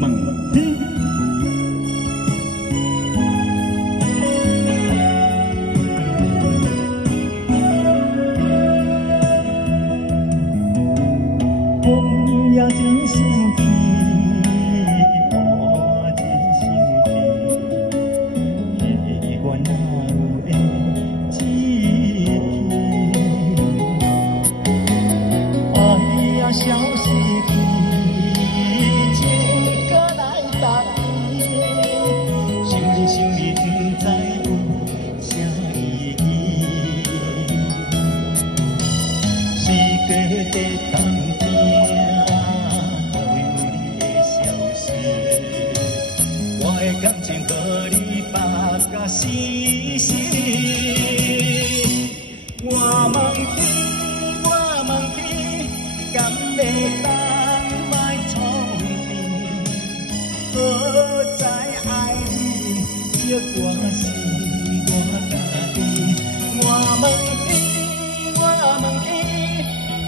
问天。风也真生气，我真生气，夜晚哪有会志气？爱呀消失去，情搁来搭伊，想你想你不知有啥意义，世界在当。感情予你绑甲死死，我问天，我问天，敢袂当莫创治？好在爱你，这我是我家己。我问天，我问天，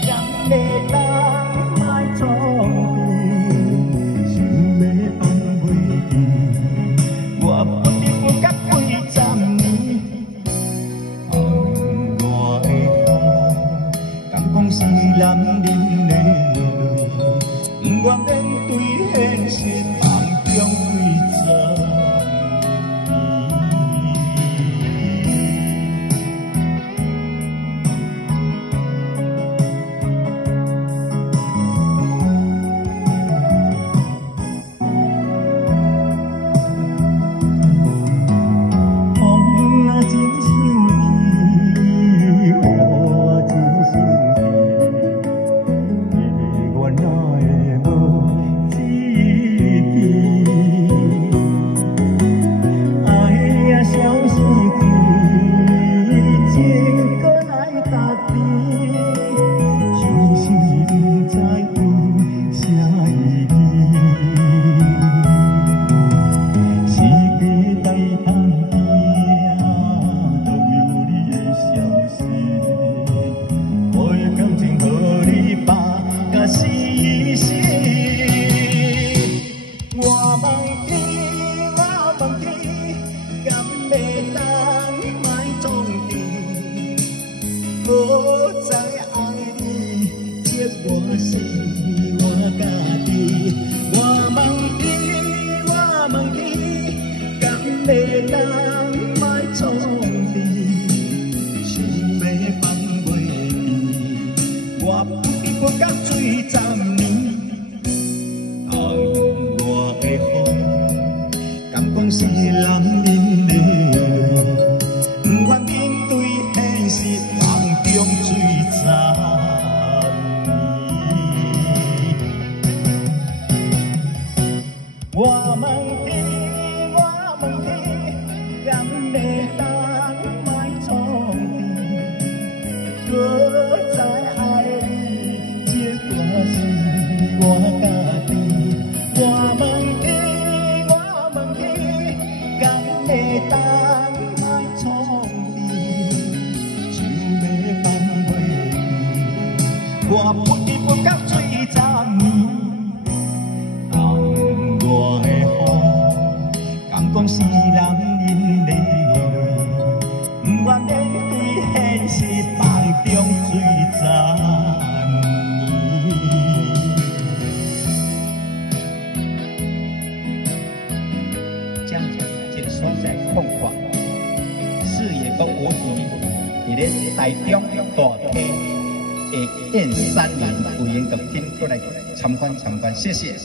敢袂当莫创治？想要放袂记。我不知不觉几十年，红外的风，敢讲是男人的泪，不愿面对现实，梦中几十年。好在爱你，这我是我家己。我问天，我问天，敢袂当莫创治？想要放袂记，我不知不觉水10年。红外的风，敢讲是男人的泪，不愿面对现实。用水10年，我问天，我问天，敢袂当莫创治？好在爱你，这我是我家己。我问天，我问天，敢袂当莫创治？我不知不觉水10年，红外的风，敢讲是男人的泪，不愿面对现实，梦中水10年。将这个所在空旷，视野都无敌，伫咧台中大地。燕山林委员跟听过来参观，谢谢。